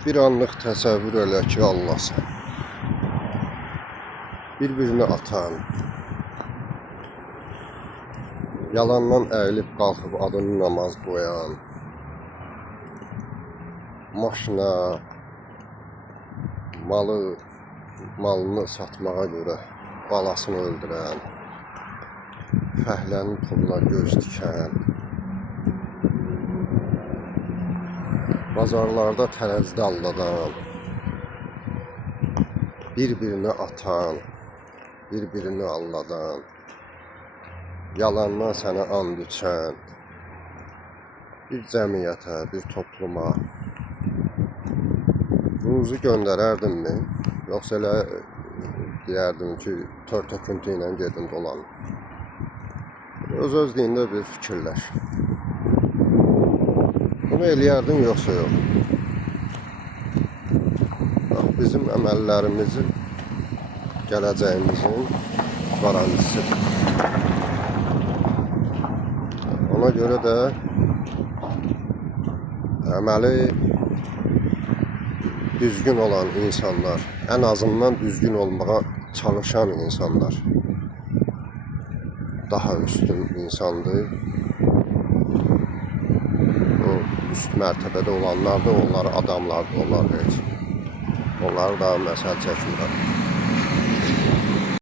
Bir anlıq təsəvvür elə ki, Allahsan. Bir-birini atan, yalandan əyilib qalxıb adını namaz qoyan, maşına, malını satmağa görə balasını öldürən, fəhlənin puluna göz dikən, bazarlarda tərəzidə alladan, bir-birini atan, bir-birini alladan, yalandan sənə and içən bir cəmiyyətə, bir topluma ruzu göndərərdimmi? Yoxsa elə deyərdim ki, tör-töküntü ilə gedin dolanın. Öz-özlüyündə bir fikirləş. Bunu eləyərdim, yoxsa yox? Bizim əməllərimizin, gələcəyimizin garantisidir. Ona görə də əməli düzgün olan insanlar, ən azından düzgün olmağa çalışan insanlar daha üstün insandır. O üst mərtəbədə olanlar da, onlar adamlardır, onlar heç. Onları da məsəl çəkmirəm.